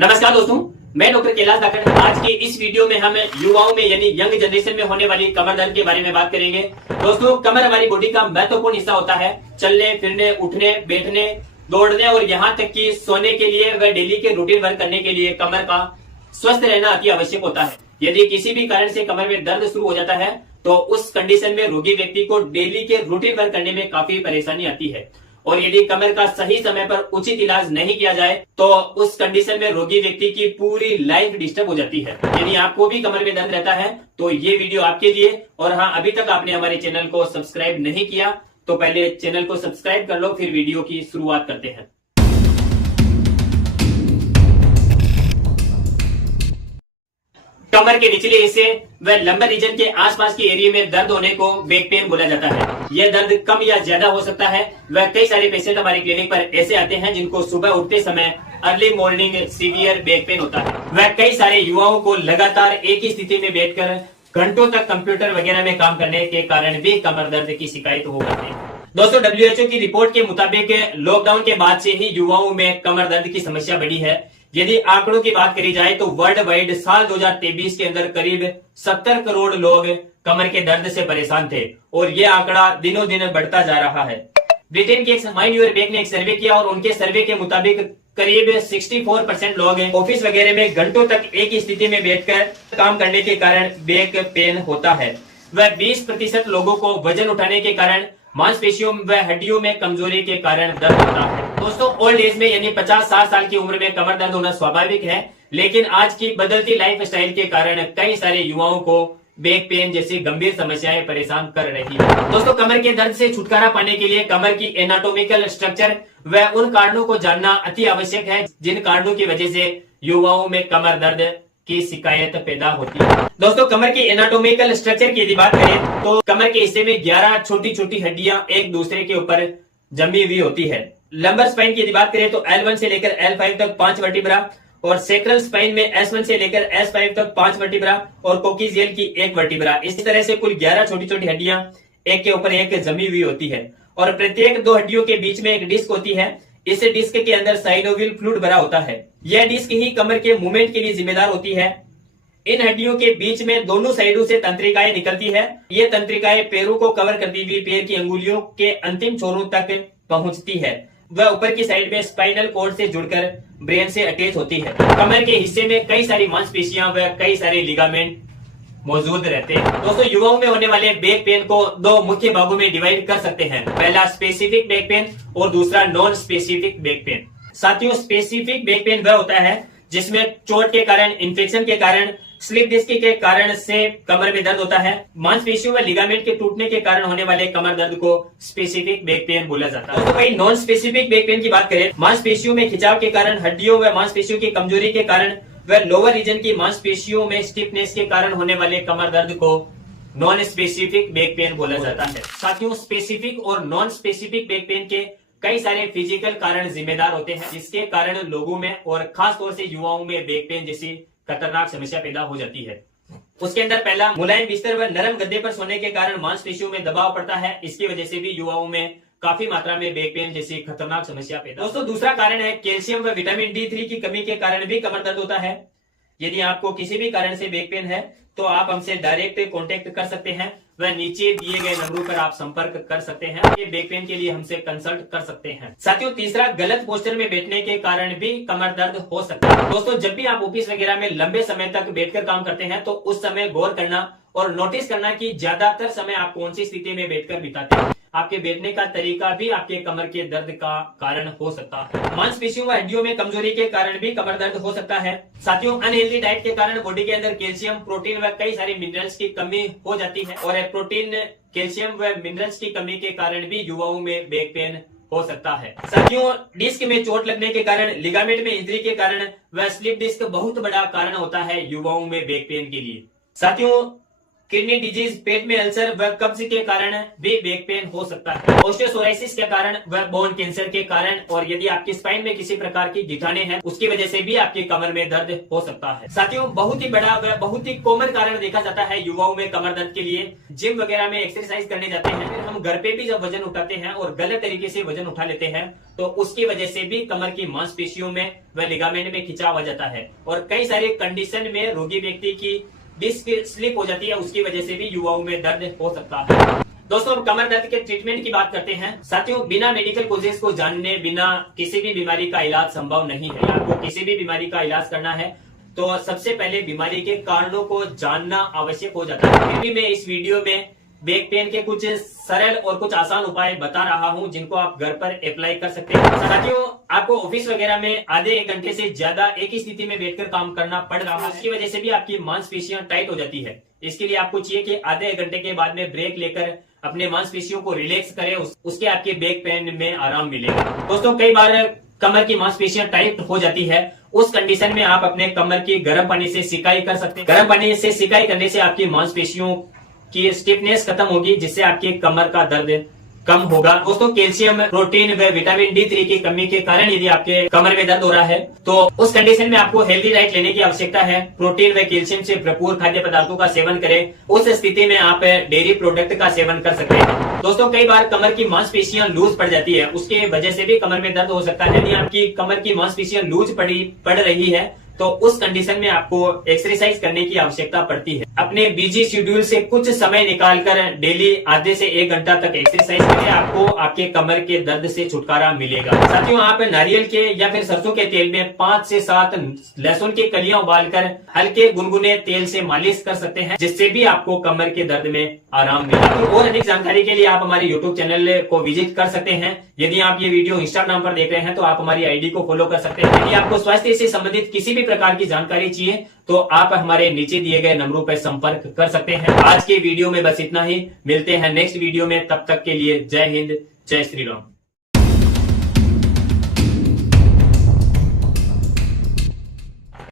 नमस्कार दोस्तों, मैं डॉक्टर कैलाश धाकड़। आज के इस वीडियो में हम युवाओं में यानी यंग जनरेशन में होने वाली कमर दर्द के बारे में बात करेंगे। दोस्तों, कमर हमारी बॉडी का महत्वपूर्ण हिस्सा होता है। चलने फिरने, उठने, बैठने, दौड़ने और यहाँ तक कि सोने के लिए व डेली के रूटीन वर्क करने के लिए कमर का स्वस्थ रहना अति आवश्यक होता है। यदि किसी भी कारण से कमर में दर्द शुरू हो जाता है तो उस कंडीशन में रोगी व्यक्ति को डेली के रूटीन वर्क करने में काफी परेशानी आती है। और यदि कमर का सही समय पर उचित इलाज नहीं किया जाए तो उस कंडीशन में रोगी व्यक्ति की पूरी लाइफ डिस्टर्ब हो जाती है। यदि आपको भी कमर में दर्द रहता है तो ये वीडियो आपके लिए। और हाँ, अभी तक आपने हमारे चैनल को सब्सक्राइब नहीं किया तो पहले चैनल को सब्सक्राइब कर लो, फिर वीडियो की शुरुआत करते हैं। कमर के निचले हिस्से व लंबर रीजन के आसपास के एरिया में दर्द होने को बैक पेन बोला जाता है। यह दर्द कम या ज्यादा हो सकता है। वह कई सारे पेशेंट हमारे क्लिनिक पर ऐसे आते हैं जिनको सुबह उठते समय early morning severe back pain होता है। वह कई सारे युवाओं को लगातार एक ही स्थिति में बैठकर घंटों तक कंप्यूटर वगैरह में काम करने के कारण भी कमर दर्द की शिकायत हो जाती है। दोस्तों, WHO की रिपोर्ट के मुताबिक लॉकडाउन के बाद से ही युवाओं में कमर दर्द की समस्या बढ़ी है। यदि आंकड़ों की बात करी जाए तो वर्ल्ड वाइड साल 2023 के अंदर करीब 70 करोड़ लोग कमर के दर्द से परेशान थे और यह आंकड़ा दिनों दिन बढ़ता जा रहा है। ब्रिटेन के माइंड योर बैक ने एक सर्वे किया और उनके सर्वे के मुताबिक करीब 64% लोग ऑफिस वगैरह में घंटों तक एक ही स्थिति में बैठकर काम करने के कारण बैक पेन होता है। वह 20% लोगों को वजन उठाने के कारण, मांसपेशियों व हड्डियों में कमजोरी के कारण दर्द होता है। दोस्तों, ओल्ड एज में यानी 50-60 साल की उम्र में कमर दर्द होना स्वाभाविक है, लेकिन आज की बदलती लाइफ स्टाइल के कारण कई सारे युवाओं को बैक पेन जैसी गंभीर समस्याएं परेशान कर रही है। दोस्तों, कमर के दर्द से छुटकारा पाने के लिए कमर की एनाटॉमिकल स्ट्रक्चर व उन कारणों को जानना अति आवश्यक है जिन कारणों की वजह से युवाओं में कमर दर्द की शिकायत पैदा होती है। दोस्तों, कमर की एनाटॉमिकल स्ट्रक्चर की यदि बात करें तो कमर के हिस्से में 11 छोटी छोटी हड्डियां एक दूसरे के ऊपर जमी हुई होती है। लंबर स्पाइन की यदि बात करें तो L1 से लेकर L5 तक 5 वर्टिब्रा और सेक्रल स्पाइन में S1 से लेकर S5 तक 5 वर्टिब्रा और कोकिजियल की 1 वर्टिब्रा। इस तरह से कुल 11 छोटी छोटी हड्डियां एक के ऊपर एक जमी हुई होती है और प्रत्येक दो हड्डियों के बीच में एक डिस्क होती है। इस डिस्क के अंदर साइनोवियल फ्लूइड भरा होता है। यह डिस्क ही कमर के मूवमेंट के लिए जिम्मेदार होती है। इन हड्डियों के बीच में दोनों साइडों से तंत्रिकाएं निकलती है। ये तंत्रिकाएं पैरों को कवर करती हुई पैर की अंगुलियों के अंतिम छोरों तक पहुंचती है। वह ऊपर की साइड में स्पाइनल कॉर्ड से जुड़कर ब्रेन से अटैच होती है। कमर के हिस्से में कई सारी मांसपेशियां व कई सारे लिगामेंट मौजूद रहते हैं। दोस्तों, युवाओं में होने वाले बैक पेन को दो मुख्य भागों में डिवाइड कर सकते हैं। पहला स्पेसिफिक बैक पेन और दूसरा नॉन स्पेसिफिक बैक पेन। साथियों, स्पेसिफिक बैक पेन वह होता है जिसमें चोट के कारण, इन्फेक्शन के कारण, स्लिप डिस्क के कारण से कमर में दर्द होता है। मांसपेशियों व लिगामेंट के टूटने के कारण होने वाले कमर दर्द को स्पेसिफिक बैक पेन बोला जाता है। तो भाई, नॉन स्पेसिफिक बैक पेन की बात करें, मांसपेशियों में खिंचाव के कारण, हड्डियों व मांसपेशियों की कमजोरी के कारण व लोअर रीजन की मांसपेशियों में स्टिफनेस के कारण होने वाले कमर दर्द को नॉन स्पेसिफिक बैक पेन बोला जाता है। साथियों, स्पेसिफिक और नॉन स्पेसिफिक बैक पेन के कई सारे फिजिकल कारण जिम्मेदार होते हैं जिसके कारण लोगों में और खास तौर से युवाओं में बैक पेन जैसी खतरनाक समस्या पैदा हो जाती है। उसके अंदर पहला, मुलायम बिस्तर व नरम गद्दे पर सोने के कारण मांसपेशियों में दबाव पड़ता है। इसकी वजह से भी युवाओं में काफी मात्रा में बैक पेन जैसी खतरनाक समस्या पैदा। दोस्तों, दूसरा कारण है कैल्शियम व विटामिन D3 की कमी के कारण भी कमर दर्द होता है। यदि आपको किसी भी कारण से बैक पेन है तो आप हमसे डायरेक्ट कांटेक्ट कर सकते हैं व नीचे दिए गए नंबरों पर आप संपर्क कर सकते हैं। ये बैक पेन के लिए हमसे कंसल्ट कर सकते हैं। साथियों, तीसरा, गलत पोस्चर में बैठने के कारण भी कमर दर्द हो सकता है। दोस्तों, जब भी आप ऑफिस वगैरह में लंबे समय तक बैठकर काम करते हैं तो उस समय गौर करना और नोटिस करना कि ज्यादातर समय आप कौन सी स्थिति में बैठकर बिताते हैं। आपके बैठने का तरीका भी आपके कमर के दर्द का कारण हो सकता है। मांसपेशियों व हड्डियों में कमजोरी के कारण भी कमर दर्द हो सकता है। साथियों, अनहेल्दी डाइट के कारण बॉडी के अंदर कैल्शियम, प्रोटीन व कई सारे मिनरल्स की कमी हो जाती है और प्रोटीन, कैल्शियम व मिनरल्स की कमी के कारण भी युवाओं में बैक पेन हो सकता है। साथियों, डिस्क में चोट लगने के कारण, लिगामेंट में इंजरी के कारण व स्लिप डिस्क बहुत बड़ा कारण होता है युवाओं में बैक पेन के लिए। साथियों, किडनी डिजीज, पेट में अल्सर व कब्ज के कारण भी बैक पेन हो सकता है। ऑस्टियोसोराइसिस के कारण व बोन कैंसर के कारण, और यदि आपकी स्पाइन में किसी प्रकार की गिठाने हैं उसकी वजह से भी आपकी कमर में दर्द हो सकता है। साथियों, बहुत ही बड़ा व बहुत ही कॉमन कारण देखा जाता है युवाओं में कमर दर्द के लिए। जिम वगैरह में एक्सरसाइज करने जाते हैं, फिर हम घर पे भी जब वजन उठाते हैं और गलत तरीके से वजन उठा लेते हैं तो उसकी वजह से भी कमर की मांसपेशियों में व लिगामेंट में खिंचाव आ जाता है, और कई सारे कंडीशन में रोगी व्यक्ति की डिस्क स्लिप हो जाती है, उसकी वजह से भी युवाओं में दर्द हो सकता है। दोस्तों, अब कमर दर्द के ट्रीटमेंट की बात करते हैं। साथियों, बिना मेडिकल कोजेस को जाने बिना किसी भी बीमारी का इलाज संभव नहीं है। आपको किसी भी बीमारी का इलाज करना है तो सबसे पहले बीमारी के कारणों को जानना आवश्यक हो जाता है। फिर भी मैं इस वीडियो में बैक पेन के कुछ सरल और कुछ आसान उपाय बता रहा हूं जिनको आप घर पर अप्लाई कर सकते हैं। साथियों, आपको ऑफिस वगैरह में आधे एक घंटे से ज्यादा एक ही स्थिति में बैठकर काम करना पड़ रहा है, उसकी वजह से भी आपकी मांसपेशियां टाइट हो जाती है। इसके लिए आपको चाहिए कि आधे एक घंटे के बाद में ब्रेक लेकर अपने मांसपेशियों को रिलैक्स करें, उसके आपके बैक पेन में आराम मिलेगा। दोस्तों, कई बार कमर की मांसपेशियां टाइट हो जाती है, उस कंडीशन में आप अपने कमर की गर्म पानी से सिकाई कर सकते हैं। गर्म पानी से सिकाई करने से आपकी मांसपेशियों की स्टिफनेस खत्म होगी, जिससे आपके कमर का दर्द कम होगा। दोस्तों, कैल्शियम, प्रोटीन व विटामिन D3 की कमी के कारण यदि आपके कमर में दर्द हो रहा है तो उस कंडीशन में आपको हेल्दी डाइट लेने की आवश्यकता है। प्रोटीन व कैल्शियम से भरपूर खाद्य पदार्थों का सेवन करें। उस स्थिति में आप डेयरी प्रोडक्ट का सेवन कर सकते हैं। दोस्तों, कई बार कमर की मांसपेशियां लूज पड़ जाती है, उसके वजह से भी कमर में दर्द हो सकता है। यदि आपकी कमर की मांसपेशियां लूज पड़ रही है तो उस कंडीशन में आपको एक्सरसाइज करने की आवश्यकता पड़ती है। अपने बिजी शेड्यूल से कुछ समय निकालकर डेली आधे से 1 घंटा तक एक्सरसाइज करें, आपको आपके कमर के दर्द से छुटकारा मिलेगा। साथियों, आप नारियल के या फिर सरसों के तेल में 5 से 7 लहसुन की कलियां उबालकर हल्के गुनगुने तेल से मालिश कर सकते हैं, जिससे भी आपको कमर के दर्द में आराम मिलेगा। तो और अधिक जानकारी के लिए आप हमारे यूट्यूब चैनल को विजिट कर सकते हैं। यदि आप ये वीडियो इंस्टाग्राम पर देख रहे हैं तो आप हमारी आईडी को फॉलो कर सकते हैं। यदि आपको स्वास्थ्य से संबंधित किसी भी प्रकार की जानकारी चाहिए तो आप हमारे नीचे दिए गए नंबरों पर संपर्क कर सकते हैं। आज के वीडियो में बस इतना ही, मिलते हैं नेक्स्ट वीडियो में, तब तक के लिए जय हिंद, जय श्री राम।